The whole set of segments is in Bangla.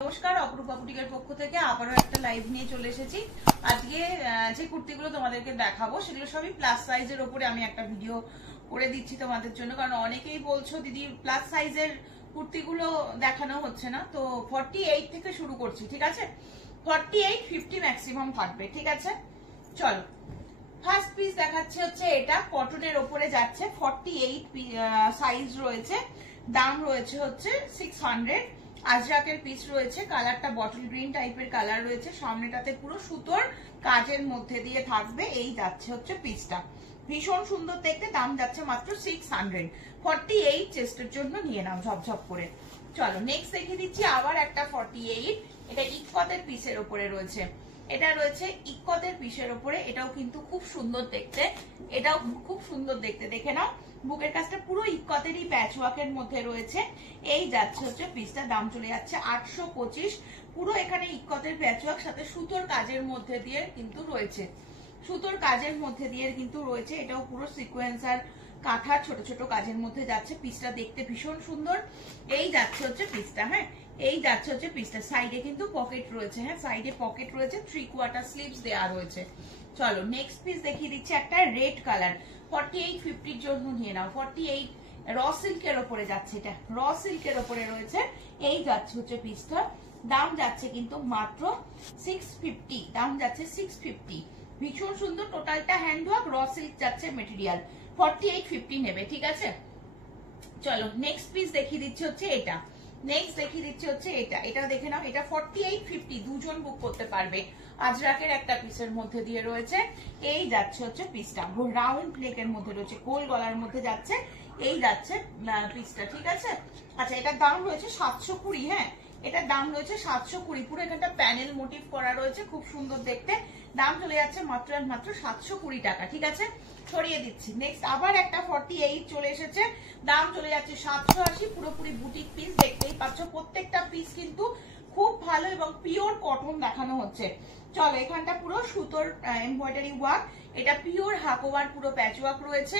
নমস্কার, অপরূপা বুটিকের পক্ষ থেকে আবারও একটা লাইভ নিয়ে চলে এসেছি। আজকে যে কুর্তিগুলো তোমাদেরকে দেখাবো সেগুলো সবই প্লাস সাইজের ওপরে আমি একটা ভিডিও করে দিচ্ছি তোমাদের জন্য, কারণ অনেকেই বলছো দিদি প্লাস সাইজের কুর্তিগুলো দেখানো হচ্ছে না। তো 48 থেকে শুরু করছি, ঠিক আছে? 48, 50 ম্যাক্সিমাম থাকবে, ঠিক আছে? চলো, ফার্স্ট পিস দেখাচ্ছে হচ্ছে এটা কটনের ওপরে যাচ্ছে, 48 সাইজ রয়েছে, দাম রয়েছে হচ্ছে 600। আজরাকের পিস রয়েছে, কালারটা বটল গ্রিন টাইপের কালার রয়েছে, সামনেটাতে পুরো সুতোর কাজের মধ্যে দিয়ে থাকবে। এই যাচ্ছে হচ্ছে পিসটা, ভীষণ সুন্দর দেখতে, দাম যাচ্ছে মাত্র 600। 48 চেস্টের জন্য নিয়ে নাও ঝপঝপ করে। চলো নেক্সট দেখিয়ে দিচ্ছি আবার একটা 48, এটা ইকতের পিসের ওপরে রয়েছে। এটা রয়েছে ইকতের পিসের ওপরে, এটাও কিন্তু খুব সুন্দর দেখতে, এটাও খুব সুন্দর দেখতে, দেখে নাও। বুকের কাজটা পুরো ইকতেরই প্যাচওয়ার্কের মধ্যে রয়েছে। এই যাচ্ছে হচ্ছে পিসটা, দাম চলে যাচ্ছে 825। পুরো এখানে ইকতের প্যাচওয়ার্ক সাথে সুতোর কাজের মধ্যে দিয়ে কিন্তু রয়েছে, সুতোর কাজের মধ্যে দিয়ে কিন্তু রয়েছে। এটাও পুরো সিকোয়েন্স আর কাঁথার ছোট ছোট কাজের মধ্যে যাচ্ছে। পিসটা দেখতে ভীষণ সুন্দর। এই যাচ্ছে হচ্ছে পিসটা, হ্যাঁ এই যাচ্ছে হচ্ছে পিসটা। সাইডে কিন্তু পকেট রয়েছে, হ্যাঁ সাইডে পকেট রয়েছে, 3/4 স্লিভস দেওয়া রয়েছে। চলো নেক্সট পিস দেখিয়ে দিচ্ছি একটা রেড কালার, 48-50 জন্য নিয়ে নাও। 48 র সিল্কের ওপরে যাচ্ছে, এটা র সিল্কের ওপরে রয়েছে। এই যাচ্ছে হচ্ছে পিসটা, দাম যাচ্ছে কিন্তু মাত্র 650, দাম যাচ্ছে 650। ভীষণ সুন্দর, টোটালটা হ্যান্ডওয়ার্ক, র সিল্ক যাচ্ছে মেটেরিয়াল। 48-50 নেবে, ঠিক আছে? চলো নেক্সট পিস দেখিয়ে দিচ্ছি হচ্ছে এটা, নেক্সট দেখিয়ে দিচ্ছি হচ্ছে এটা, এটা দেখে নাও। এটা 48-50 দুজন বুক করতে পারবে। আজরাকের একটা পিসের মধ্যে দিয়ে রয়েছে। এই যাচ্ছে হচ্ছে পিসটা, রাউন্ড নেকের মধ্যে রয়েছে, গোল গলার মধ্যে যাচ্ছে। এই যাচ্ছে পিসটা, ঠিক আছে? আচ্ছা, এটার দাম রয়েছে 720, হ্যাঁ এটার দাম রয়েছে 720। পুরো এখানটা প্যানেল মোটিভ করা রয়েছে, খুব সুন্দর দেখতে। দাম চলে যাচ্ছে মাত্র আর মাত্র 720 টাকা, ঠিক আছে? ছড়িয়ে দিচ্ছি। নেক্সট আবার একটা 48 চলে এসেছে, দাম চলে যাচ্ছে 780। পুরোপুরি বুটিক পিস, দেখতেই পাচ্ছ প্রত্যেকটা পিস কিন্তু খুব ভালো এবং পিওর কটন দেখানো হচ্ছে। চলো, এখানটা পুরো সুতোর এমব্রয়ডারি ওয়ার্ক, এটা পিওর হাকোবার, পুরো প্যাচ ওয়ার্ক রয়েছে।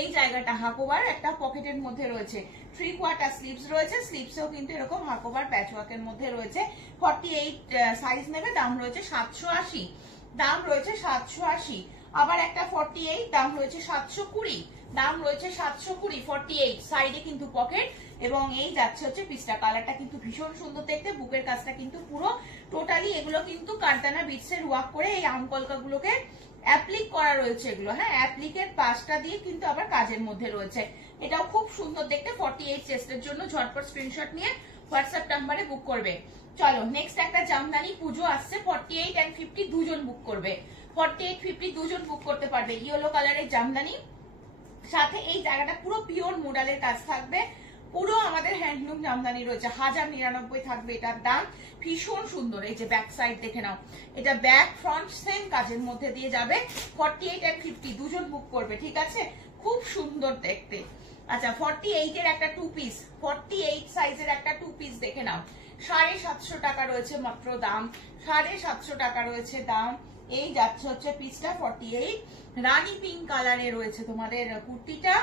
এই জায়গাটা হাকোবার, একটা পকেটের মধ্যে রয়েছে, 3/4 স্লিভস রয়েছে, স্লিভসেও কিন্তু এরকম হাকোবার প্যাচ ওয়ার্কের মধ্যে রয়েছে। 48 সাইজ নেবে, দাম রয়েছে 780, দাম রয়েছে 780। আবার একটা 48, দাম রয়েছে 720, দাম রয়েছে 720। 48 সাইডে কিন্তু পকেট, এবং এই যাচ্ছে হচ্ছে পিসটা। কালারটা কিন্তু ভীষণ সুন্দর দেখতে, বুকের কাজটা কিন্তু পুরো টোটালি এগুলো কিন্তু কারদানা বিটসের ওয়ার্ক করে এই আমকলকা গুলোকে অ্যাপ্লিক করা রয়েছে এগুলো, হ্যাঁ অ্যাপ্লিকের পাশটা দিয়ে কিন্তু আবার কাজের মধ্যে রয়েছে। এটাও খুব সুন্দর দেখতে। 48 চেস্টের জন্য ঝটপট স্ক্রিনশট নিয়ে হোয়াটসঅ্যাপ নাম্বারে বুক করবে। চলো নেক্সট একটা জামদানি, পুজো আসছে, 48 and 50 দুজন বুক করবে। 48-50 দুজন বুক করতে পারবে। ইয়েলো কালারের জামদানি, সাথে এই জায়গাটা পুরো পিওর মোডালের কাজ থাকবে, পুরো আমাদের হ্যান্ডলুম জামদানি রয়েছে। 1099 থাকবে এটার দাম, ভীষণ সুন্দর। এই যে ব্যাক সাইড দেখে নাও, এটা ব্যাক ফ্রন্ট সেম কাজের মধ্যে দিয়ে যাবে। 48 and 50 দুজন বুক করবে, ঠিক আছে? খুব সুন্দর দেখতে। আচ্ছা, 48 এর একটা 2 পিস, 48 সাইজের একটা 2 পিস দেখে নাও, 750 টাকা রয়েছে মাত্র দাম, 750 টাকা রয়েছে দাম। এই যাচ্ছে হচ্ছে পিসটা 48, রানী পিঙ্ক কালারে রয়েছে তোমাদের কুর্তিটা,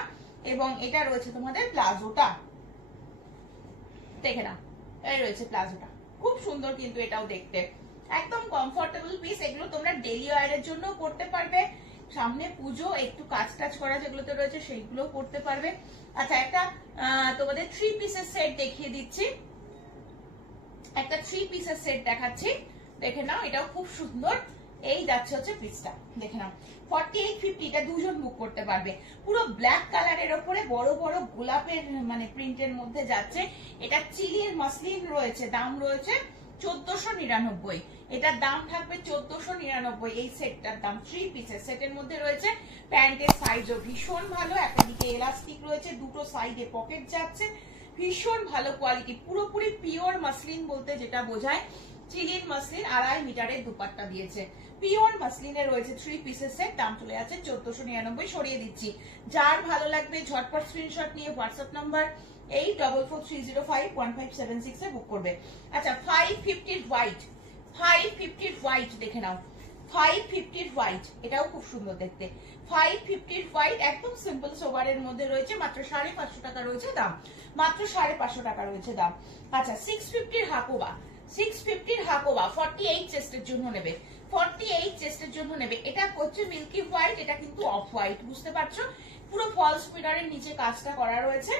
এবং এটা রয়েছে তোমাদের প্লাজোটা, দেখে নাও এই রয়েছে প্লাজোটা, খুব সুন্দর কিন্তু এটাও দেখতে, একদম কমফোর্টেবল পিস। এগুলো তোমরা ডেলি ওয়্যারের জন্য পড়তে পারবে, সামনে পুজো একটু কাজ টাজ করা যেগুলোতে রয়েছে সেইগুলো পড়তে পারবে। আচ্ছা, একটা তোমাদের 3 পিসের সেট দেখিয়ে দিচ্ছি, একটা 3 পিসের সেট দেখাচ্ছি, দেখে নাও এটাও খুব সুন্দর। এই যাচ্ছে হচ্ছে পিসটা, দেখে নাও। 48-50 এটা দুজন বুক করতে পারবে। পুরো ব্ল্যাক কালারের ওপরে বড় বড় গোলাপের মানে প্রিন্টের মধ্যে যাচ্ছে। এটা চিলির মাসলিন রয়েছে, দাম রয়েছে 1499, এটার দাম থাকবে 1499। এই সেটটার দাম 3 পিসের সেটের মধ্যে রয়েছে। প্যান্টের সাইজও ভীষণ ভালো, একটা দিকে এলাস্টিক রয়েছে, দুটো সাইডে পকেট যাচ্ছে, ভীষণ ভালো কোয়ালিটি, পুরোপুরি পিওর মাসলিন বলতে যেটা বোঝায়। চিলির মাসলিন, 2.5 মিটারের দুপাট্টা দিয়েছে, পিওর মাসলিনে রয়েছে 3 পিসের সেট, দাম চলে যাচ্ছে 1499। সরিয়ে দিচ্ছি। যার ভালো লাগবে ঝটপট স্ক্রিনশট নিয়ে হোয়াটসঅ্যাপ নাম্বার 8443051576 এ বুক করবে। আচ্ছা, 550 হোয়াইট, 550 হোয়াইট দেখে নাও, 550 হোয়াইট, এটাও খুব সুন্দর দেখতে। 550 হোয়াইট একদম সিম্পল সোবারের মধ্যে রয়েছে, মাত্র 550 টাকা রয়েছে দাম, মাত্র 550 টাকা রয়েছে দাম। আচ্ছা, 650 হাকোবা, 650 হাকোবা 48 চেস্টের জন্য নেবে, 48 চেস্টের জন্য নেবে। এটা হচ্ছে মিল্কি হোয়াইট, এটা কিন্তু অফ হোয়াইট, বুঝতে পারছো? পুরো ফলস মিররের নিচে কাজটা করা রয়েছে,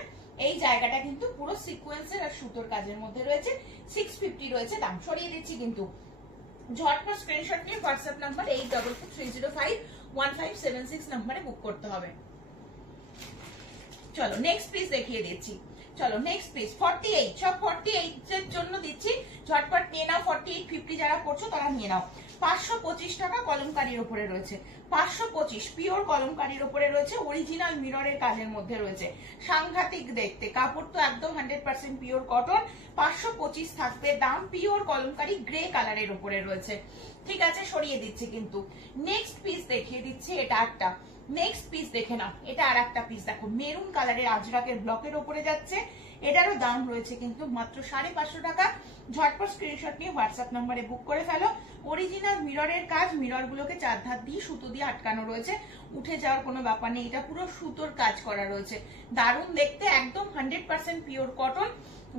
এই জায়গাটা কিন্তু পুরো সিকোয়েন্সের আর সুতোর কাজের মধ্যে রয়েছে। 650 রয়েছে দাম, সরিয়ে দিচ্ছি কিন্তু। ঝটপট স্ক্রিনশট নিয়ে হোয়াটসঅ্যাপ নাম্বার 8443051576 নম্বরে বুক করতে হবে। চলো নেক্সট পিস দেখিয়ে দিচ্ছি। চলো নেক্সট পিস 48, সব 48 এর জন্য দিচ্ছি, ঝটপট নিয়ে নাও। 4850 যারা করছো তারা নিয়ে নাও। 525 টাকা কলমকারীর উপরে রয়েছে, 525 পিওর কলমকারীর উপরে রয়েছে, অরিজিনাল মিররের কাজের মধ্যে রয়েছে, সাংঘাতিক দেখতে। কাপড় তো একদম 100% পিওর কটন। 525 থাকবে দাম, পিওর কলমকারী গ্রে কালারের উপরে রয়েছে। ঠিক আছে, সরিয়ে দিচ্ছি কিন্তু। নেক্সট পিস দেখিয়ে দিচ্ছি, এটা একটা। নেক্সট পিস দেখে নাও, এটা আর একটা পিস দেখো, মেরুন কালারের আজরাকের ব্লকের উপরে যাচ্ছে। এটারও দাম রয়েছে কিন্তু মাত্র 550 টাকা। ঝটপট স্ক্রিনশট নিয়ে হোয়াটসঅ্যাপ নম্বরে বুক করে ফেলো। অরিজিনাল মিররের কাজ, মিরর গুলোকে 4 ধার দিয়ে সুতো দিয়ে আটকানো রয়েছে, উঠে যাওয়ার কোনো ব্যাপার নেই। এটা পুরো সুতোর কাজ করা রয়েছে, দারুণ দেখতে, একদম 100% পিওর কটন।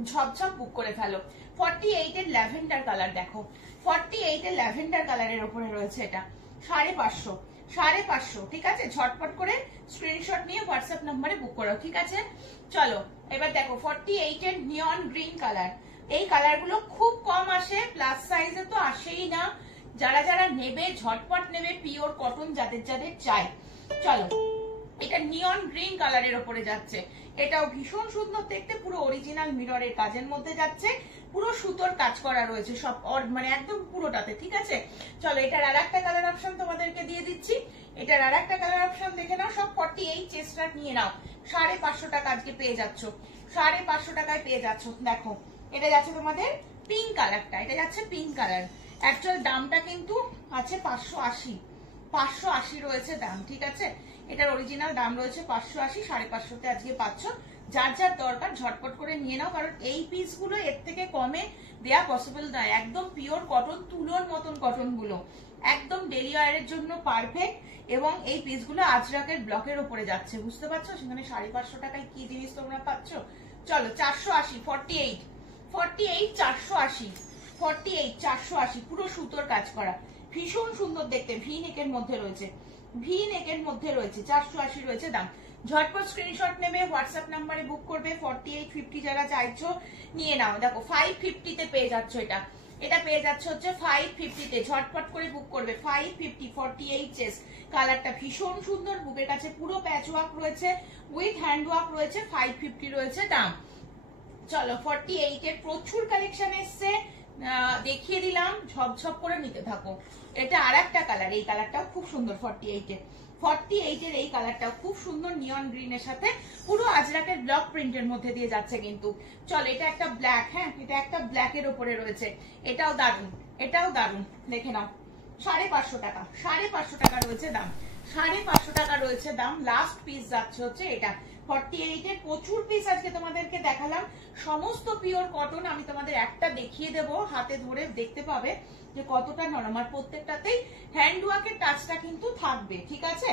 ঝপঝপ বুক করে ফেলো। 48 এর ল্যাভেন্ডার কালার দেখো, 48 এর ল্যাভেন্ডার কালারের উপরে রয়েছে, এটা 550, 550। ঠিক আছে, ঝটপট করে স্ক্রিনশট নিয়ে হোয়াটসঅ্যাপ নম্বরে বুক করো। ঠিক আছে, চলো এবার দেখো 48 এর নিয়ন গ্রিন কালার। এই কালার গুলো খুব কম আসে, প্লাস সাইজে তো আসেই না। যারা যারা নেবে ঝটপট নেবে, পিওর কটন যাদের যাদের চাই। চলো, এটা নিয়ন গ্রিন কালারের উপরে যাচ্ছে, এটাও ভীষণ সুন্দর দেখতে, পুরো অরিজিনাল মিররের কাজের মধ্যে যাচ্ছে, পুরো সুতোর কাজ করা রয়েছে সব, মানে একদম পুরোটাতে। ঠিক আছে, চলো এটার আর একটা কালার অপশন তোমাদেরকে দিয়ে দিচ্ছি। এটার আর একটা কালার অপশন দেখে নাও। সব 48 চেস্টার নিয়ে নাও, 550 টাকা আজকে পেয়ে যাচ্ছ, 550 টাকায় পেয়ে যাচ্ছ। দেখো এটা যাচ্ছে তোমাদের পিঙ্ক কালারটা, এটা যাচ্ছে পিঙ্ক কালার। অ্যাকচুয়াল দামটা কিন্তু আছে 580, 580 রয়েছে দাম। ঠিক আছে, এটার অরিজিনাল দাম রয়েছে 580, 550 আজকে পাচ্ছ। যার যার দরকার ঝটপট করে নিয়ে নাও, কারণ এই পিস গুলো এর থেকে কমে দেয়া পসিবল নয়। একদম পিওর কটন, তুলোর মতন কটন গুলো, একদম ডেলি ওয়্যারের জন্য পারফেক্ট। এবং এই পিস গুলো আজরাকের ব্লকের উপরে যাচ্ছে, বুঝতে পারছো? সেখানে 550 টাকায় কি জিনিস তোমরা পাচ্ছ। চলো 480, 48, 48 480, 48 480, পুরো সুতোর কাজ করা, ভীষণ সুন্দর দেখতে। ভি নেকের মধ্যে রয়েছে, ভি নেকের মধ্যে রয়েছে, 480 রয়েছে দাম। ঝটপট স্ক্রিনশট নেবে, হোয়াটসঅ্যাপ নাম্বারে বুক করবে। 4850 যারা চাইছো নিয়ে নাও। দেখো 550 তে পেয়ে যাচ্ছ, এটা এটা পেয়ে যাচ্ছে হচ্ছে 550 তে। ঝটপট করে বুক করবে। 550, 48 চেস্ট, কালারটা ভীষণ সুন্দর, বুকের কাছে পুরো প্যাচ ওয়ার্ক রয়েছে, উইথ হ্যান্ড ওয়ার্ক রয়েছে, 550 রয়েছে দাম। চলো 48 এর প্রচুর কালেকশন এসছে, দেখিয়ে দিলাম, ঝপঝপ করে নিতে থাকো। এটা আর একটা কালার, এই কালারটাও খুব সুন্দর। 48 এর, 48 এর এই কালারটাও খুব সুন্দর, নিয়ন গ্রিনের সাথে পুরো আজরাকের ব্লক প্রিন্টের মধ্যে দিয়ে যাচ্ছে কিন্তু। চলো এটা একটা ব্ল্যাক, হ্যাঁ এটা একটা ব্ল্যাকের উপরে রয়েছে, এটাও দারুন, এটাও দারুন, দেখে নাও। 550 টাকা, 550 টাকা রয়েছে দাম, 550 টাকা রয়েছে দাম। লাস্ট পিস যাচ্ছে হচ্ছে এটা 48 এর। প্রচুর পিস আজকে তোমাদেরকে দেখালাম, সমস্ত পিওর কটন। আমি তোমাদের একটা দেখিয়ে দেব, হাতে ধরে দেখতে পাবে যে কতটা নরম, আর প্রত্যেকটাতেই হ্যান্ড ওয়ার্কের টাচটা কিন্তু থাকবে। ঠিক আছে,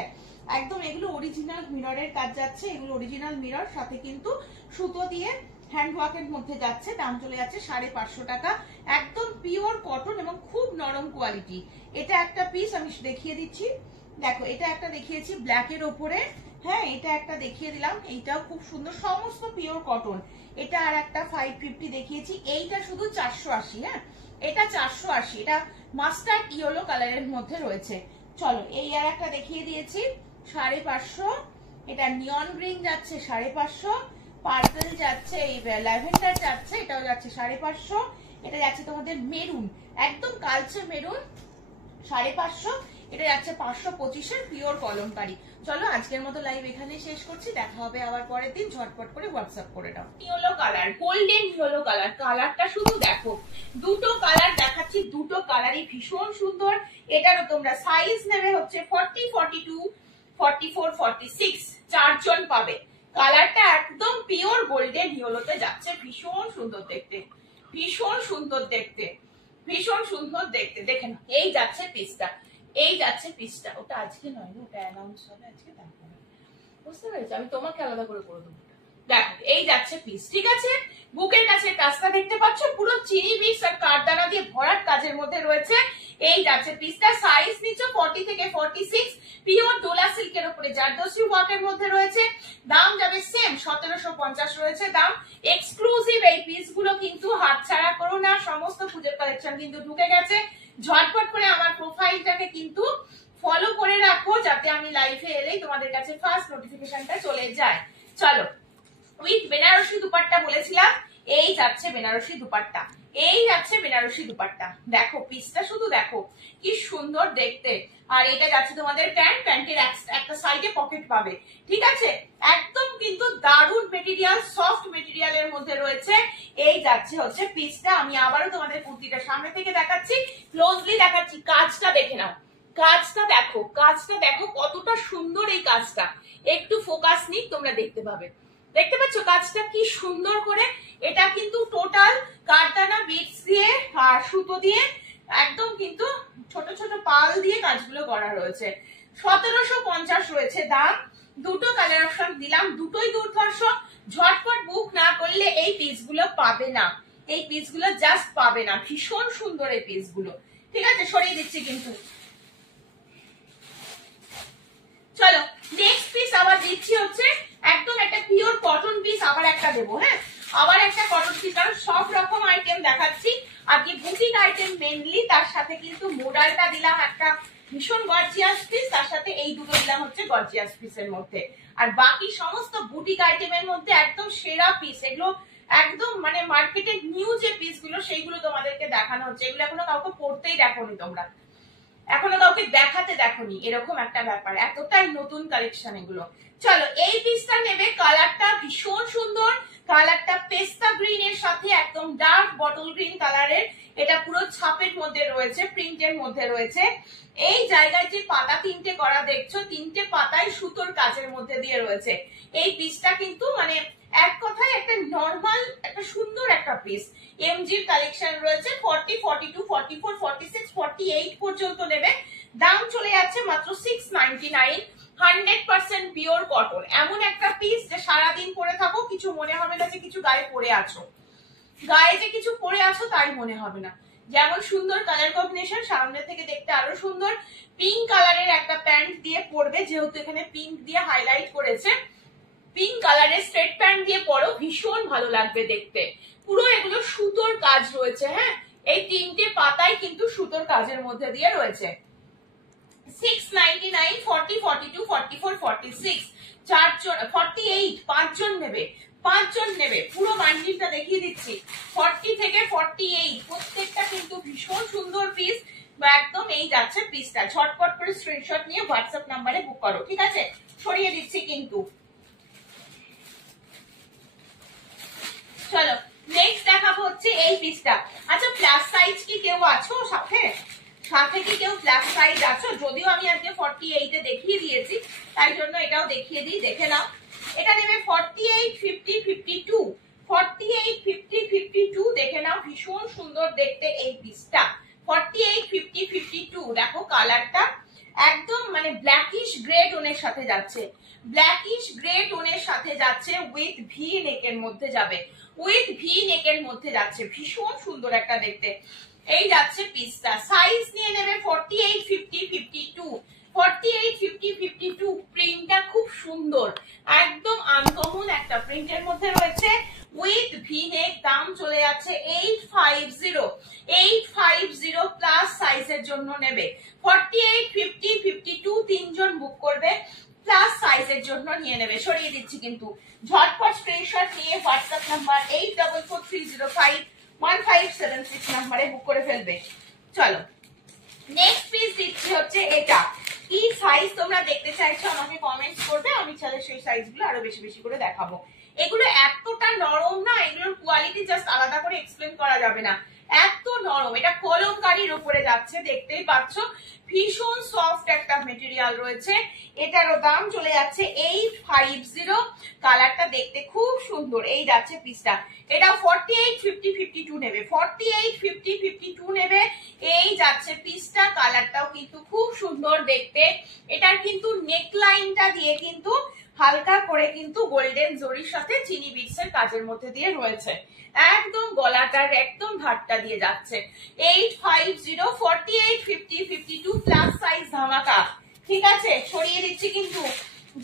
একদম এগুলো অরিজিনাল মিররের কাজ যাচ্ছে, এগুলো অরিজিনাল মিরর, সাথে কিন্তু সুতো দিয়ে হ্যান্ড ওয়ার্কের মধ্যে যাচ্ছে। দাম চলে যাচ্ছে 550 টাকা, একদম পিওর কটন এবং খুব নরম কোয়ালিটি। এটা একটা পিস আমি দেখিয়ে দিচ্ছি, দেখো এটা একটা দেখিয়েছি ব্ল্যাকের ওপরে, হ্যাঁ এটা একটা দেখিয়ে দিলাম, এইটাও খুব সুন্দর, সমস্ত পিওর কটন। এটা আর একটা 550 দেখিয়েছি, এইটা শুধু 480। হ্যাঁ এটা 480, এটা মাস্টার্ড ইয়েলো কালারের মধ্যে রয়েছে। চলো এই আর একটা দেখিয়ে দিয়েছি 550, এটা নিয়ন গ্রিন যাচ্ছে 550, পার্পল যাচ্ছে, এই ল্যাভেন্ডার যাচ্ছে, এটাও যাচ্ছে 550, এটা যাচ্ছে তোমাদের মেরুন, একদম কালচে মেরুন 550, এটা যাচ্ছে 525 এর পিওর কলমকারী। চলো আজকের মতো লাইভ এখানে শেষ করছি, দেখা হবে আবার পরের দিন। ঝটপট করে হোয়াটসঅ্যাপ করে দাও। Yellow colour, golden yellow colour, কালারটা শুধু দেখো, দুটো কালার দেখাচ্ছি, দুটো কালারই ভীষণ সুন্দর। এটারও তোমরা সাইজ নেবে হচ্ছে 40, 42, 44, 46, চারজন পাবে। কালারটা একদম পিওর গোল্ডেন ইয়েলোতে যাচ্ছে, ভীষণ সুন্দর দেখতে, ভীষণ সুন্দর দেখতে, ভীষণ সুন্দর দেখতে। দেখেন এই যাচ্ছে পিসটা, এই যাচ্ছে পিসটা, ওটা আজকে নয়, ওটা অ্যানাউন্স হবে আজকে, তারপরে বুঝতে পেরেছি, আমি তোমাকে আলাদা করে দেবো। দেখো এই যাচ্ছে পিস, ঠিক আছে। বুকের কাছে কাজটা দেখতে পাচ্ছ, পুরো চিনি বিক্স আর কাঠদানা দিয়ে ভরাট কাজের মধ্যে রয়েছে। এই যাচ্ছে পিসটা, সাইজ নিচে 40 থেকে 46, পিওর দোলা সিল্কের উপরে জারদোসি ওয়ার্কের মধ্যে রয়েছে। দাম যাবে সেম 1750 রয়েছে দাম। এক্সক্লুসিভ এই পিসগুলো কিন্তু হাতছাড়া করো না, সমস্ত পুজোর কালেকশন কিন্তু ঢুকে গেছে। ঝটপট করে আমার প্রোফাইলটাকে কিন্তু ফলো করে রাখো, যাতে আমি লাইভে এলেই তোমাদের কাছে ফার্স্ট নোটিফিকেশনটা চলে যায়। চলো, উইথ বেনারসি দুপাট্টা বলেছিলাম, এই যাচ্ছে বেনারসি দুপাট্টা, এই যাচ্ছে বেনারসি দুপাট্টা। দেখো পিসটা শুধু দেখো কি সুন্দর দেখতে। আর এটা যাচ্ছে তোমাদের প্যান্ট, প্যান্টের একটা সাইডে পকেট পাবে, ঠিক আছে। একদম কিন্তু দারুণ মেটেরিয়াল, সফট মেটেরিয়ালের মধ্যে রয়েছে। এই যাচ্ছে হচ্ছে পিসটা। আমি আবারও তোমাদের কুর্তিটা সামনে থেকে দেখাচ্ছি, ক্লোজলি দেখাচ্ছি, কাজটা দেখে নাও, কাজটা দেখো, কাজটা দেখো কতটা সুন্দর এই কাজটা। একটু ফোকাস নিক, তোমরা দেখতে পাবে। দেখতে পাচ্ছ কাজটা কি সুন্দর করে। এটা কিন্তু টোটাল কাঠদানা বিটস দিয়ে আর সুতো দিয়ে একদম কিন্তু ছোট ছোট পাল দিয়ে কাজগুলো করা রয়েছে। 1750 রয়েছে দাম। দুটো কালার অপশন দিলাম, দুটোই দুর্ধর্ষ। ঝটপট বুক না করলে এই পিসগুলো পাবে না, এই পিসগুলো জাস্ট পাবে না। ভীষণ সুন্দর এই পিসগুলো, ঠিক আছে। সরিয়ে দিচ্ছি কিন্তু। চলো নেক্সট পিস আবার দিচ্ছি হচ্ছে একদম একটা পিওর কটন পিস, আবার একটা দেবো, হ্যাঁ আবার একটা কটন পিস, কারণ সব রকম আইটেম দেখাচ্ছি আজকে, বুটিক আইটেম মেনলি। তার সাথে কিন্তু মোডালটা দিলাম একটা ভীষণ গর্জিয়াস পিস, তার সাথে এই দুটো দিলাম হচ্ছে গর্জিয়াস পিসের মধ্যে। আর বাকি সমস্ত বুটিক আইটেমের মধ্যে একদম সেরা পিস এগুলো, একদম মানে মার্কেটে নিউ যে পিসগুলো সেইগুলো তোমাদেরকে দেখানো হচ্ছে। এগুলো এখনো কাউকে পড়তেই দেখোনি তোমরা, এখনো কাউকে দেখাতে দেখোনি, এরকম একটা ব্যাপার, এতটাই নতুন কালেকশন এগুলো। চলো এই পিসটা নেবে, কালারটা ভীষণ সুন্দর, কালারটা পেস্তা গ্রিন এর সাথে একদম ডার্ক বটল গ্রিন কালারের। এটা পুরো ছাপের মধ্যে রয়েছে, প্রিন্টের মধ্যে রয়েছে। এই জায়গায় যে পাতা তিনটে করা দেখছো, তিনটে পাতায় সুতোর কাজের মধ্যে দিয়ে রয়েছে। এই পিসটা কিন্তু মানে এক কথায় একটা নরমাল একটা সুন্দর একটা পিস। এমজির কালেকশন রয়েছে 40, 42, 44, 46, 48 পর্যন্ত নেবে। দাম চলে যাচ্ছে মাত্র 699। 100% পিওর কটন, এমন একটা পিস যে সারাদিন পরে থাকো কিছু মনে হবে না যে কিছু গায়ে পরে আছো, গায়ে যে কিছু পরে আছো তাই মনে হবে না। যেমন সুন্দর কালার কম্বিনেশন, সামনে থেকে দেখতে আরো সুন্দর। পিঙ্ক কালারের একটা প্যান্ট দিয়ে পরবে, যেহেতু এখানে পিঙ্ক দিয়ে হাইলাইট করেছে। পিঙ্ক কালারের স্ট্রেট প্যান্ট দিয়ে পরো, ভীষণ ভালো লাগবে দেখতে। পুরো এগুলো সুতোর কাজ রয়েছে, হ্যাঁ এই তিনটে পাতায় কিন্তু সুতোর কাজের মধ্যে দিয়ে রয়েছে। 699, 40, 42, 44, 46, 48, 5 নেবে, 5 নেবে। পুরো বান্ডিলটা দেখিয়ে দিচ্ছি, 40 থেকে 48 প্রত্যেকটা কিন্তু ভীষণ সুন্দর পিস। একদম এই যাচ্ছে পিসটা, ঝটপট করে স্ক্রিনশট নিয়ে হোয়াটসঅ্যাপ নাম্বারে বুক করো, ঠিক আছে। সরিয়ে দিচ্ছি কিন্তু। চলো নেক্সট দেখাবো হচ্ছে এই পিসটা। আচ্ছা প্লাস সাইজ কি কেউ আছো সাথে? সাথে কি কেউ প্লাস সাইজ আছো? যদিও আমি আজকে 48 এ দেখিয়ে দিয়েছি, তাই জন্য এটাও দেখিয়ে দিই, দেখে নাও। এটা নেবে 48, 50, 52, 48, 50, 52 দেখে নাও। ভীষণ সুন্দর দেখতে এই পিসটা। 48, 50, 52 দেখো কালারটা একদম মানে ব্ল্যাকিশ গ্রে টোনের সাথে যাচ্ছে, ব্ল্যাকিশ গ্রে টোনের সাথে যাচ্ছে, উইথ ভি নেকের মধ্যে যাবে, উইথ ভি নেকের মধ্যে যাচ্ছে। ভীষণ সুন্দর একটা দেখতে। এই যাচ্ছে পিসটা, সাইজ নিয়ে নেবে 48, 50, 52, 48, 50, 52। প্রিন্টটা খুব সুন্দর, একদম আনকমন একটা প্রিন্টের মধ্যে রয়েছে, উইথ ভি নেক। দাম চলে যাচ্ছে 850, 850 প্লাস সাইজের জন্য নেবে। 48, 50, 52 তিনজন বুক করবে, প্লাস সাইজের জন্য নিয়ে নেবে। সরিয়ে দিচ্ছি কিন্তু, ঝটপট স্ক্রিনশট নিয়ে হোয়াটসঅ্যাপ নাম্বার 8443051576 নাম্বারে বুক করে ফেলবে। চলো নেক্সট পিস দিচ্ছি হচ্ছে এটা। কি সাইজ তোমরা দেখতে চাইছো আমাকে কমেন্টস করবে, আমি চাইলে সেই সাইজগুলো আরো বেশি বেশি করে দেখাবো। এগুলো এতটা নরম না, এগুলোর কোয়ালিটি জাস্ট আলাদা করে এক্সপ্লেন করা যাবে না, এত নরম। এটা কলমকারীর উপরে যাচ্ছে, দেখতেই পাচ্ছ ভীষণ সফট একটা মেটেরিয়াল রয়েছে। এটারও দাম চলে যাচ্ছে 850। কালারটা দেখতে খুব সুন্দর। এই যাচ্ছে পিসটা, এটা 48, 50, 52 নেবে, 48, 50, 52 নেবে। এই যাচ্ছে পিসটা, কালারটাও কিন্তু খুব সুন্দর দেখতে। এটার কিন্তু নেকলাইনটা দিয়ে কিন্তু হালকা করে কিন্তু গোল্ডেন জরির সাথে চিনি বিটস এর কাজের মধ্যে দিয়ে রয়েছে। একদম গলাটার একদম ধারটা দিয়ে যাচ্ছে। 850 48 50 52 প্লাস সাইজ ধামাকা। ঠিক আছে, ছড়িয়ে দিচ্ছি কিন্তু,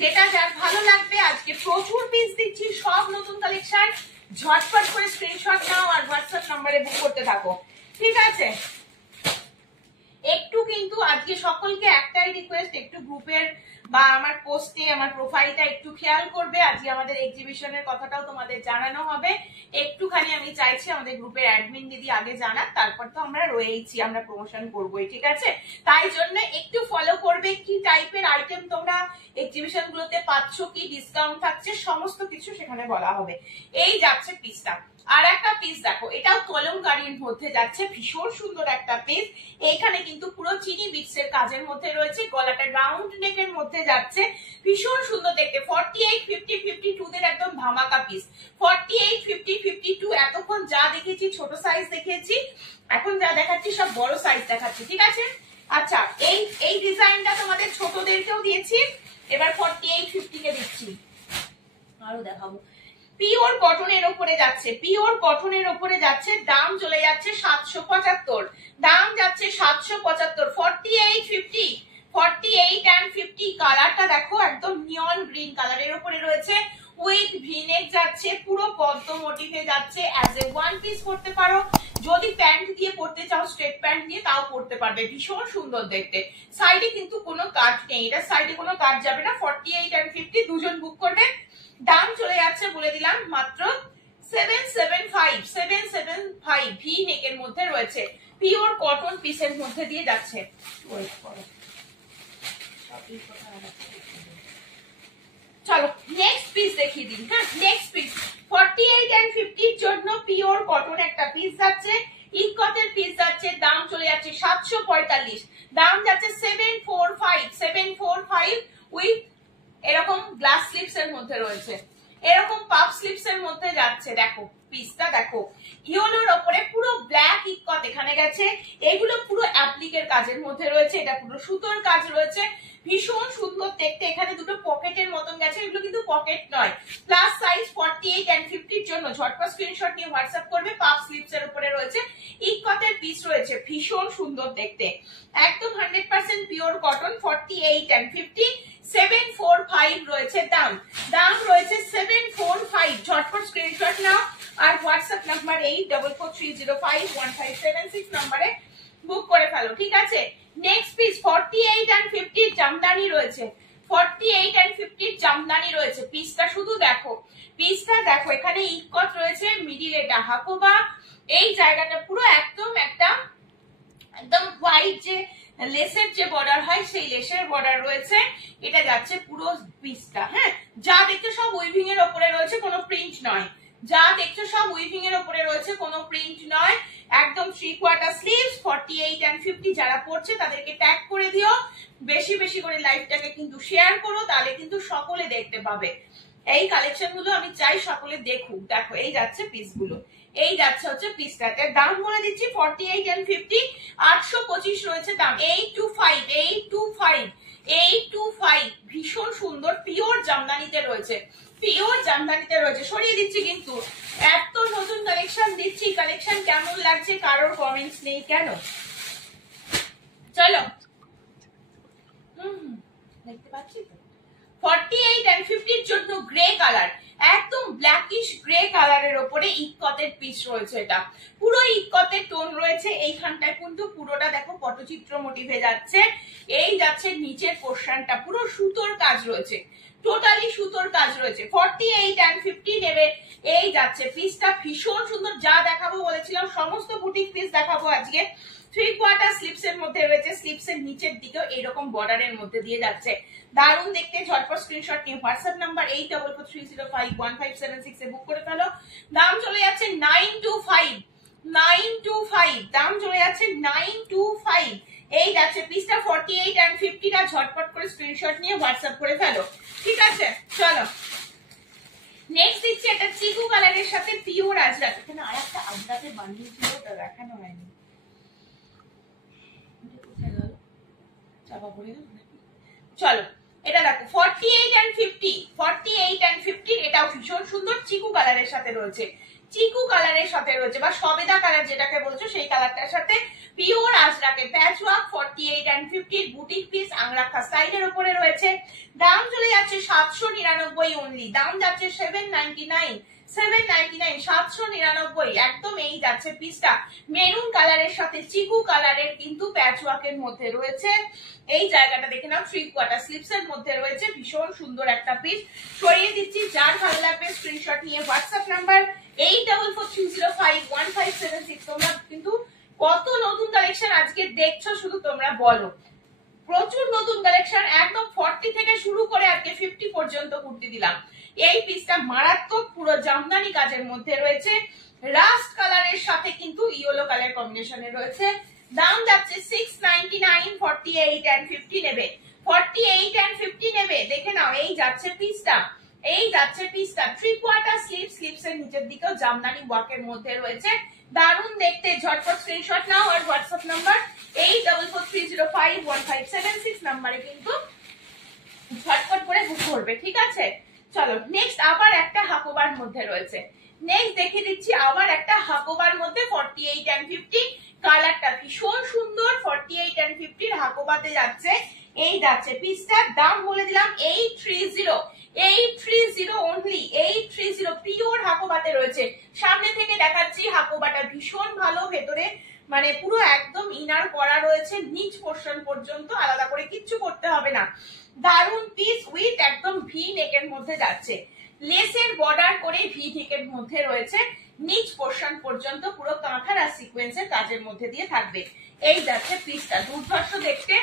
যেটা যার ভালো লাগবে। আজকে প্রচুর পিস দিচ্ছি, সব নতুন কালেকশন। ঝটপট করে স্ক্রিনশট নাও আর হোয়াটসঅ্যাপ নম্বরে বুক করতে থাকো। ঠিক আছে, একটু কিন্তু আজকে সকলকে একটাই রিকোয়েস্ট, একটু গ্রুপের বা আমার পোস্টে আমার প্রোফাইলটা একটু খেয়াল করবে। আজকে আমাদের এক্সিবিশনের কথাটাও তোমাদের জানানো হবে। একটুখানি আমি চাইছি আমাদের গ্রুপের অ্যাডমিন দিদি আগে জানাক, তারপর তো আমরা রয়েইছি, আমরা প্রমোশন করবোই। ঠিক আছে, তাই জন্য একটু ফলো করবে কি টাইপের আইটেম তোমরা এক্সিবিশন গুলোতে পাচ্ছ, কি ডিসকাউন্ট থাকছে, সমস্ত কিছু সেখানে বলা হবে। এই যাচ্ছে পিসটা। আর একটা পিস দেখো, এটাও কলমকারীর মধ্যে যাচ্ছে, ভীষণ সুন্দর একটা পিস। এইখানে কিন্তু পুরো চিনি বিটস এর কাজের মধ্যে রয়েছে, গলাটা রাউন্ড নেকের মধ্যে যাচ্ছে, ভীষণ সুন্দর দেখতে। 48 50 52 দের একদম ধামাকা পিস। 48 50 52 এতক্ষণ যা দেখেছি ছোট সাইজ দেখিয়েছি, এখন যা দেখাচ্ছি সব বড় সাইজ দেখাচ্ছি। ঠিক আছে, আচ্ছা এই ডিজাইনটা তোমাদের ছোটদেরকেও দিয়েছি, এবার 48 50 কে দিচ্ছি, আরো দেখাবো। পিওর কটনের উপরে যাচ্ছে, পিওর কটনের উপরে যাচ্ছে, দাম চলে যাচ্ছে 775, দাম যাচ্ছে 775। 48 50 48 and 50 কালারটা দেখো, একদম নিয়ন গ্রিন কালারের উপরে রয়েছে, উইথ ভিনেক যাচ্ছে, পুরো পদ্ম মোটিভে যাচ্ছে। অ্যাজ এ ওয়ান পিস পরতে পারো, যদি প্যান্ট দিয়ে পরতে চাও স্ট্রেট প্যান্ট দিয়ে তাও পরতে পারবে, ভীষণ সুন্দর দেখতে। সাইডে কিন্তু কোনো কাট নেই, এটা সাইডে কোনো কাট যাবে না। 48 and 50 দুজন বুক করবে, দাম চলে যাচ্ছে বলে দিলাম মাত্র 775 775। ভি নেকের মধ্যে রয়েছে, পিওর কটন পিসের মধ্যে দিয়ে যাচ্ছে। চলো নেক্সট পিস দেখিয়ে দিন। হ্যাঁ, নেক্সট পিস 48 and 50 এর জন্য পিওর কটন একটা পিস যাচ্ছে, ইকতের পিস যাচ্ছে, দাম চলে যাচ্ছে 745, দাম যাচ্ছে 745 745 উইথ এরকম গ্লাস স্লিপস এর মধ্যে রয়েছে, এরকম পাফ স্লিপস এর মধ্যে যাচ্ছে। দেখো পিসটা দেখো, ইয়েলোর উপরে পুরো ব্ল্যাক ইকত এখানে গেছে, এগুলো পুরো অ্যাপ্লিকের কাজের মধ্যে রয়েছে, এটা পুরো সুতোর কাজ রয়েছে, ভীষণ সুন্দর দেখতে। এখানে দুটো পকেটের মতন গেছে, এগুলো কিন্তু পকেট নয়। প্লাস সাইজ 48 and 50 এর জন্য ঝটপট স্ক্রিনশট নিয়ে হোয়াটসঅ্যাপ করবে। পাফ স্লিপস এর উপরে রয়েছে, ইকতের পিস রয়েছে, ভীষণ সুন্দর দেখতে, একদম 100% পিওর কটন। 48 and 50 745 রয়েছে দাম, দাম রয়েছে 745। ঝটপট স্ক্রিনশট নাও আর হোয়াটসঅ্যাপ নাম্বার 8443051576 নম্বরে বুক করে ফেলো। ঠিক আছে, নেক্সট পিস 48 and 50 জামদানি রয়েছে, 48 and 50 জামদানি রয়েছে। পিসটা শুধু দেখো, পিসটা দেখো, এখানে ইকত রয়েছে, মিডিলে হাকোবা, এই জায়গাটা পুরো একদম একটা একদম হোয়াইট যে লেসের যে বর্ডার হয় সেই লেসের বর্ডার রয়েছে, এটা যাচ্ছে পুরো পিসটা। হ্যাঁ, যা দেখছো সব উইভিং এর উপরে রয়েছে, কোনো প্রিন্ট নয়, যা দেখছো সব উইভিং এর উপরে রয়েছে, কোনো প্রিন্ট নয়, একদম 3/4 স্লিভস। 48 and 50 যারা পড়ছে তাদেরকে ট্যাগ করে দিও, বেশি বেশি করে লাইভটাকে কিন্তু শেয়ার করো, তাহলে কিন্তু সকলে দেখতে পাবে। এই কালেকশন গুলো আমি চাই সকলে দেখুক। দেখো এই যাচ্ছে পিসগুলো, এই যাচ্ছে হচ্ছে পিসটাতে, দাম বলে দিচ্ছি 48 and 50 825 রয়েছে দাম। 825 825 825, ভীষণ সুন্দর পিওর জামদানিতে রয়েছে, পিওর জামদানিতে রয়েছে। সরিয়ে দিচ্ছি কিন্তু, এত নতুন কালেকশন দিচ্ছি, কালেকশন কেমন লাগছে কারোর কমেন্টস নেই কেন? চলো দেখতে পাচ্ছি তো। 48 and 50 এর জন্য গ্রে কালার, একদম ব্ল্যাকিশ গ্রে কালারের উপরে ইকতের পিস রয়েছে, এটা পুরো ইকতের টোন রয়েছে। এইখানটায় কিন্তু পুরোটা দেখো পটচিত্র মোটিভে যাচ্ছে, এই যাচ্ছে নিচের পোর্শনটা পুরো সুতোর কাজ রয়েছে, টোটালি সুতোর কাজ রয়েছে। 48 and 50 নেবে, এই যাচ্ছে পিসটা, ভীষণ সুন্দর। যা দেখাবো বলেছিলাম সমস্ত বুটিক পিস দেখাবো আজকে। 3/4 স্লিপস এর মধ্যে রয়েছে, স্লিপস এর নিচের দিকেও এরকম বর্ডারের মধ্যে দিয়ে যাচ্ছে, দারুণ দেখতে। ঝটপট স্ক্রিনশট নিয়ে হোয়াটসঅ্যাপ নাম্বার 8443051576 এ বুক করে ফেলো। দাম চলে যাচ্ছে 925 925, দাম চলে যাচ্ছে 925। এই যাচ্ছে পিসটা 48 and 50 টা, ঝটপট করে স্ক্রিনশট নিয়ে হোয়াটসঅ্যাপ করে ফেলো। ঠিক আছে, চলো নেক্সট দিচ্ছি একটা চিকু কালারের সাথে পিওর আজরাক। এখানে আরেকটা আজরাকের বান্ডিল ছিল, ওটা দেখানো হয়নি, চাপা পড়ে গেল। চলো এটা দেখো 48 and 50, 48 and 50, এটাও ভীষণ সুন্দর চিকু কালারের সাথে রয়েছে, চিকু কালারের সাথে রয়েছে বা সবেদা কালার যেটাকে বলছো সেই কালারটার সাথে পিওর আজরাকে patchwork 48 and 50 boutique piece angrakha স্টাইলের উপরে রয়েছে। দাম চলে যাচ্ছে 799 অনলি, দাম যাচ্ছে 799, 799 একদম। এই যাচ্ছে পিসটা মেরুন কালারের সাথে চিকু কালারের কিন্তু প্যাচওয়ার্কের মধ্যে রয়েছে। এই জায়গাটা দেখে নাও, 3/4 স্লিপস এর মধ্যে রয়েছে, ভীষণ সুন্দর একটা পিস। সরিয়ে দিচ্ছি, যার ভালো লাগবে স্ক্রিনশট নিয়ে হোয়াটসঅ্যাপ নাম্বার 8443051576। তোমরা কিন্তু কত নতুন কালেকশন আজকে দেখছো শুধু তোমরা বলো, প্রচুর নতুন কালেকশন, একদম 40 থেকে শুরু করে আজকে 50 পর্যন্ত কুর্তি দিলাম। এই পিসটা মারাত্মক পুরো জামদানি কাজের মধ্যে রয়েছে, রাস্ট কালারের সাথে কিন্তু ইয়েলো কালার কম্বিনেশনে রয়েছে। দাম যাচ্ছে 699, 48 and 50 নেবে, 48 and 50 নেবে। দেখে নাও, এই যাচ্ছে পিসটা, এই যাচ্ছে পিসটা 3/4 স্লিপ, স্লিপস এর নিচের দিকেও জামদানি ওয়ার্কের মধ্যে রয়েছে, দারুন দেখতে। ঝটপট স্ক্রিনশট নাও আর হোয়াটসঅ্যাপ নাম্বার 8443051576 নাম্বারে কিন্তু ঝটপট করে বুক করবে, ঠিক আছে। চলো নেক্সট আবার একটা হাকোবার মধ্যে রয়েছে, নেক্সট দেখিয়ে দিচ্ছি আবার একটা হাকোবার মধ্যে 48 and 50, কালারটা ভীষণ সুন্দর। 48 and 50 হাকোবাতে যাচ্ছে, এই যাচ্ছে পিসটার দাম বলে দিলাম 830, 830 অনলি, 830 পিওর হাকোবাতে রয়েছে। সামনে থেকে দেখাচ্ছি, হাকোবাটা ভীষণ ভালো, ভেতরে মানে পুরো একদম ইনার করা রয়েছে, নিচ পোর্শন পর্যন্ত আলাদা করে কিচ্ছু করতে হবে না। দারুন পিস উইথ একদম ভি নেকের মধ্যে যাচ্ছে, লেসের বর্ডার করে ভি নেকের মধ্যে রয়েছে, নিচ পোর্শন পর্যন্ত পুরো কাঁথার আর সিকোয়েন্সের কাজের মধ্যে দিয়ে থাকবে। এই যাচ্ছে পিসটা, দুর্ধর্ষ দেখতে।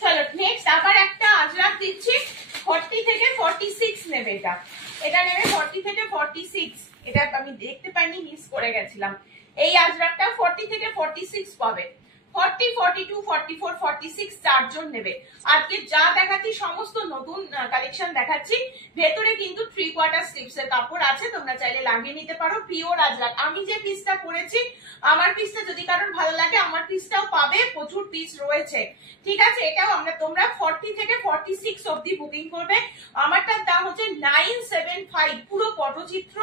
চলো নেক্সট আবার একটা আজরাক দিচ্ছি, 40 থেকে 46 নেবে, এটা নেবে 40 থেকে 46, এটা আমি দেখতে পাইনি, মিস করে গেছিলাম। এই আজরাকটা 40 থেকে 46 পাবে, 40, 42, 44, 46 চারজন নেবে। আজকে যা দেখাচ্ছি সমস্ত নতুন কালেকশন দেখাচ্ছি, ভেতরে কিন্তু 3/4 স্লিপস এর কাপড় আছে, তোমরা চাইলে লাগিয়ে নিতে পারো। পিওর আজরাক, আমি যে পিসটা পরেছি, আমার পিসটা যদি কারোর ভালো লাগে আমার পিসটাও পাবে, প্রচুর পিস রয়েছে, ঠিক আছে। এটাও আমরা তোমরা 40 থেকে 46 অবধি বুকিং করবে। আমারটার দাম হচ্ছে 975, পুরো পটচিত্র,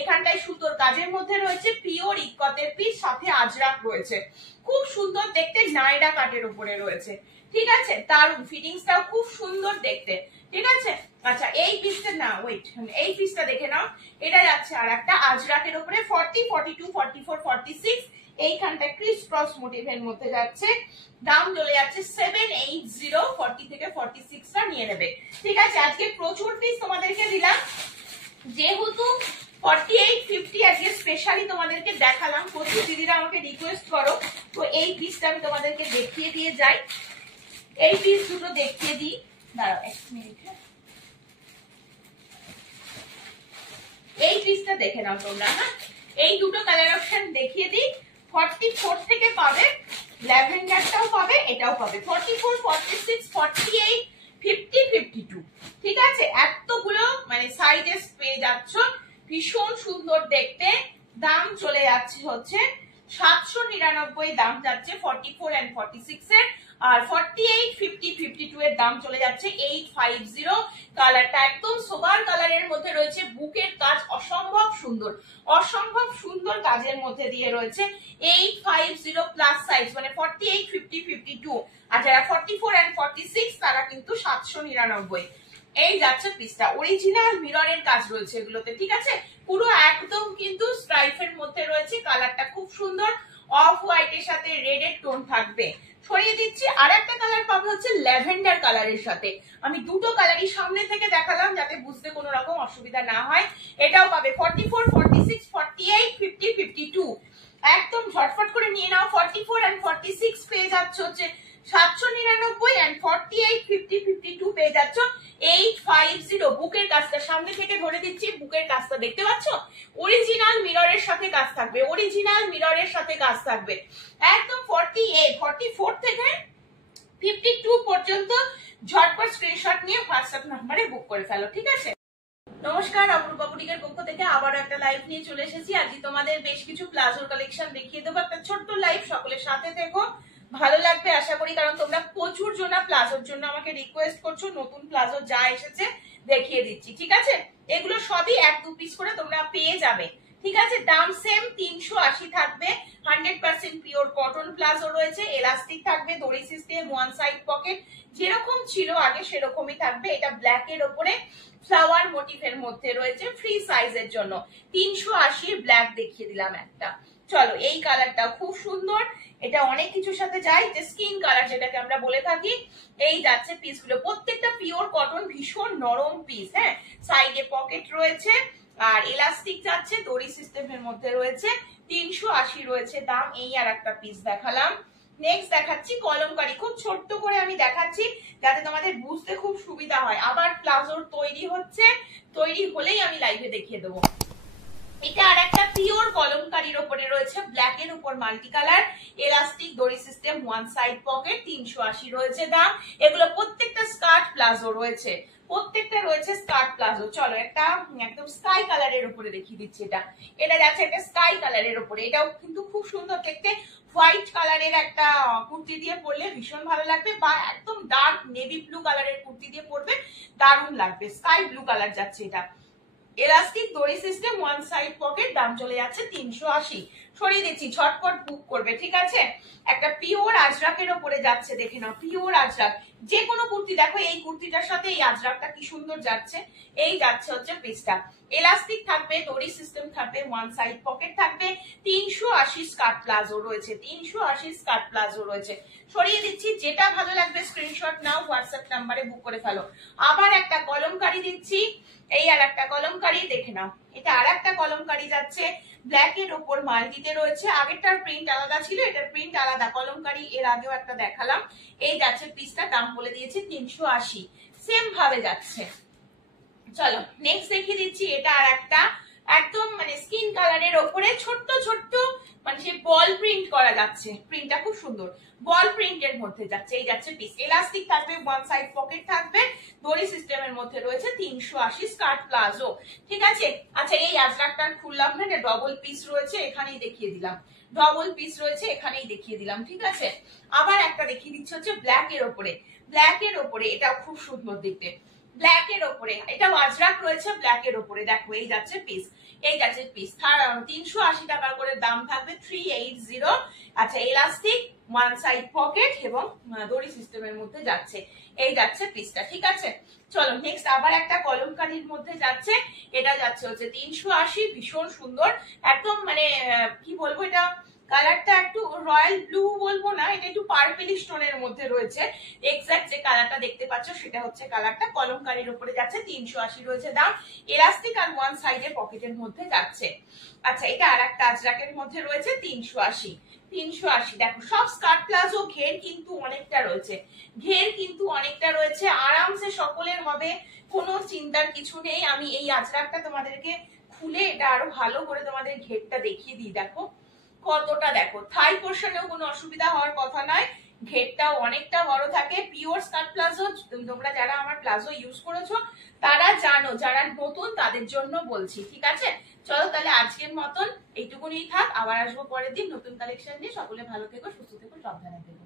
এখানটায় সুতোর কাজের মধ্যে রয়েছে, পিওর ইক্কতের পিস, সাথে আজরাক রয়েছে, খুব সুন্দর দেখতে, নাইরা কাটের উপরে রয়েছে, ঠিক আছে। দারুন ফিটিংসটাও খুব সুন্দর দেখতে, ঠিক আছে। আচ্ছা এই পিসটা না, ওয়েট, এই পিসটা দেখে নাও, এটা যাচ্ছে আর একটা আজরাকের উপরে 40, 42, 44, 46, এইখানটা ক্রিস ক্রস মোটিভের মধ্যে যাচ্ছে। দাম চলে যাচ্ছে 780, 40 থেকে 46 টা নিয়ে নেবে, ঠিক আছে। আজকে প্রচুর পিস তোমাদেরকে দিলাম, যেহেতু 48, 50 আজকে স্পেশালি তোমাদেরকে দেখালাম, প্রচুর দিদিরা আমাকে রিকোয়েস্ট করো, তো এই পিসটা আমি তোমাদেরকে দেখিয়ে দিয়ে যাই। এই পিস দুটো দেখিয়ে দিই, দাঁড়াও এক মিনিট, এই পিসটা দেখে নাও তোমরা, হ্যাঁ এই দুটো কালার অপশন দেখিয়ে দিই। 44 থেকে পাবে, ল্যাভেন্ডারটাও পাবে, এটাও পাবে, 44, 46, 48, 50, 52, ঠিক আছে। এতগুলো মানে সাইজেস পেয়ে যাচ্ছ, ভীষণ সুন্দর দেখতে। দাম চলে যাচ্ছে হচ্ছে 799, দাম যাচ্ছে 44 and 46 এর, আর 48, 50, 52 এর দাম চলে যাচ্ছে 850। কালারটা একদম সোবার কালারের মধ্যে রয়েছে, বুকের কাজ অসম্ভব সুন্দর, অসম্ভব সুন্দর কাজের মধ্যে দিয়ে রয়েছে। 850 প্লাস সাইজ মানে 48, 50, 52, আর যারা 44 and 46 তারা কিন্তু 799। এই যাচ্ছে পিসটা, অরিজিনাল মিররের কাজ রয়েছে এগুলোতে, ঠিক আছে। পুরো একদম কিন্তু স্ট্রাইপের মধ্যে রয়েছে, কালারটা খুব সুন্দর, অফ হোয়াইটের সাথে রেড এর টোন থাকবে। সরিয়ে দিচ্ছি, আর একটা কালার পাবো হচ্ছে ল্যাভেন্ডার কালারের সাথে। আমি দুটো কালারই সামনে থেকে দেখালাম যাতে বুঝতে কোনো রকম অসুবিধা না হয়। এটাও পাবে 44, 46, 48, 50, 52, একদম ঝটফট করে নিয়ে নাও। 44 and 46 পেয়ে যাচ্ছে হচ্ছে 799, and 48, 50, 52 পেয়ে যাচ্ছ 850। বুকের কাজটা সামনে থেকে ধরে দিচ্ছি, বুকের কাজটা দেখতে পাচ্ছ, অরিজিনাল মিররের সাথে কাজ থাকবে, অরিজিনাল মিররের সাথে কাজ থাকবে, একদম 48, 44 থেকে 52 পর্যন্ত। ঝটপট স্ক্রিনশট নিয়ে হোয়াটসঅ্যাপ নাম্বারে বুক করে ফেলো, ঠিক আছে। নমস্কার, অপরূপা বুটিকের পক্ষ থেকে আবার একটা লাইভ নিয়ে চলে এসেছি। আজকে তোমাদের বেশ কিছু প্লাজোর কালেকশন দেখিয়ে দেবো, একটা ছোট্ট লাইভ, সকলের সাথে থেকো, ভালো লাগবে আশা করি, কারণ তোমরা প্রচুর জনা প্লাজোর জন্য আমাকে রিকোয়েস্ট করছো। নতুন প্লাজো যা এসেছে দেখিয়ে দিচ্ছি, ঠিক আছে? এগুলো সবই 1-2 পিস করে তোমরা পেয়ে যাবে, ঠিক আছে? দাম সেম 380 থাকবে। 100% পিওর কটন প্লাজো রয়েছে, এলাস্টিক থাকবে, দড়ি সিস্টেম, ওয়ান সাইড পকেট, যেরকম ছিল আগে সেরকমই থাকবে। এটা ব্ল্যাক এর উপরে ফ্লাওয়ার মোটিভের মধ্যে রয়েছে, ফ্রি সাইজের জন্য 380 ব্ল্যাক দেখিয়ে দিলাম একটা। চলো এই কালারটা খুব সুন্দর, এটা অনেক কিছুর সাথে যায়, যে স্কিন কালার যেটাকে আমরা বলে থাকি। এই যাচ্ছে পিসগুলো, প্রত্যেকটা পিওর কটন, ভীষণ নরম পিস। হ্যাঁ, সাইডে পকেট রয়েছে আর এলাস্টিক যাচ্ছে, দড়ি সিস্টেমের মধ্যে রয়েছে, 380 রয়েছে দাম। এই আর একটা পিস দেখালাম। নেক্সট দেখাচ্ছি কলমকারি, খুব ছোট্ট করে আমি দেখাচ্ছি যাতে তোমাদের বুঝতে খুব সুবিধা হয়। আবার প্লাজোর তৈরি হচ্ছে, তৈরি হলেই আমি লাইভে দেখিয়ে দেবো। এটা আর একটা পিওর কলমকারির উপরে রয়েছে, ব্ল্যাক এর উপর মাল্টি কালার, এলাস্টিক, দড়ি সিস্টেম, ওয়ান সাইড পকেট, 380 রয়েছে দাম। এগুলো প্রত্যেকটা স্কার্ট প্লাজো রয়েছে, প্রত্যেকটা রয়েছে স্কার্ট প্লাজো। চলো একটা একদম স্কাই কালারের উপরে দেখিয়ে দিচ্ছি। এটা যাচ্ছে একটা স্কাই কালারের উপরে, এটাও কিন্তু খুব সুন্দর দেখতে। হোয়াইট কালারের একটা কুর্তি দিয়ে পরলে ভীষণ ভালো লাগবে, বা একদম ডার্ক নেভি ব্লু কালারের কুর্তি দিয়ে পরবে দারুণ লাগবে। স্কাই ব্লু কালার যাচ্ছে এটা, এলাস্টিক, দড়ি সিস্টেম, ওয়ান সাইড পকেট, দাম চলে যাচ্ছে 380। সরিয়ে দিচ্ছি, ঝটপট বুক করবে, ঠিক আছে? একটা পিওর আজরাকের উপরে যাচ্ছে, দেখে নাও, পিওর আজরাক। যে কোনো কুর্তি দেখো, এই কুর্তিটার সাথে এই আজরাকটা কি সুন্দর যাচ্ছে। এই যাচ্ছে হচ্ছে পিসটা, এলাস্টিক থাকবে, দড়ি সিস্টেম থাকবে, ওয়ান সাইড পকেট থাকবে, 380 স্কার্ট প্লাজো রয়েছে, 380 স্কার্ট প্লাজো রয়েছে। সরিয়ে দিচ্ছি, যেটা ভালো লাগবে স্ক্রিনশট নাও, হোয়াটসঅ্যাপ নাম্বারে বুক করে ফেলো। আবার একটা কলমকারি দিচ্ছি, এই আর একটা কলমকারি দেখে নাও। এটা আর একটা কলমকারি যাচ্ছে, ব্ল্যাক এর উপর মাল্টিতে রয়েছে, আগেরটার প্রিন্ট আলাদা ছিল, এটার প্রিন্ট আলাদা। কলমকারি এর আগেও একটা দেখালাম। এই যাচ্ছে পিসটা, দাম বলে দিয়েছি 380, সেম ভাবে যাচ্ছে। চলো নেক্সট দেখিয়ে দিচ্ছি, এটা আর একটা একদম মানে স্কিন কালারের ওপরে ছোট্ট ছোট্ট মানে সে বল প্রিন্ট করা যাচ্ছে, প্রিন্টটা খুব সুন্দর, বল প্রিন্টের মধ্যে যাচ্ছে। এই যাচ্ছে পিস, এলাস্টিক থাকবে, ওয়ান সাইড পকেট থাকবে, দড়ি সিস্টেমের মধ্যে রয়েছে, 380 স্কার্ট প্লাজো, ঠিক আছে? আচ্ছা এই আজরাকটা খুললাম না, এটা ডবল পিস রয়েছে, এখানেই দেখিয়ে দিলাম, ডবল পিস রয়েছে, এখানেই দেখিয়ে দিলাম, ঠিক আছে? আবার একটা দেখিয়ে দিচ্ছি হচ্ছে ব্ল্যাক এর ওপরে, ব্ল্যাক এর ওপরে, এটা খুব সুন্দর দেখতে, ব্ল্যাক এর ওপরে, এটা আজরাক রয়েছে ব্ল্যাক এর ওপরে, দেখো এই যাচ্ছে পিস, এই যাচ্ছে পিস, 380 টাকা করে দাম থাকবে, 380। আচ্ছা এলাস্টিক, ওয়ান সাইড পকেট এবং দড়ি সিস্টেমের মধ্যে যাচ্ছে। এই যাচ্ছে পিসটা, ঠিক আছে? চলো নেক্সট আবার একটা কলমকারির মধ্যে যাচ্ছে, এটা যাচ্ছে হচ্ছে 380, ভীষণ সুন্দর, একদম মানে কি বলবো, এটা কালারটা একটু রয়্যাল ব্লু বলবো না, এটা একটু পার্পেলিশ টোনের মধ্যে রয়েছে। এক্সাক্ট যে কালারটা দেখতে পাচ্ছ সেটা হচ্ছে কালারটা, কলমকারির উপরে যাচ্ছে, 380 রয়েছে দাম, এলাস্টিক আর ওয়ান সাইডের পকেটের মধ্যে যাচ্ছে। আচ্ছা এটা আর একটা আজরাকের মধ্যে রয়েছে, 380, 380। দেখো সব স্কার্ট প্লাজো, ঘের কিন্তু অনেকটা রয়েছে, ঘের কিন্তু অনেকটা রয়েছে, আরামসে সকলের হবে, কোনো চিন্তার কিছু নেই। আমি এই আজরাকটা তোমাদেরকে খুলে এটা আরো ভালো করে তোমাদের ঘেরটা দেখিয়ে দিই, দেখো কতটা, দেখো থাই পোর্শনেও কোনো অসুবিধা হওয়ার কথা নয়, ঘেরটাও অনেকটা বড় থাকে। পিওর স্কার্ট প্লাজো, তোমরা যারা আমার প্লাজো ইউজ করেছো তারা জানো, যারা নতুন তাদের জন্য বলছি, ঠিক আছে? চলো তাহলে আজকের মতন এইটুকুনি থাক, আবার আসবো পরের দিন নতুন কালেকশন নিয়ে। সকলে ভালো থেকো, সুস্থ থেকো, সাবধানে থেকো।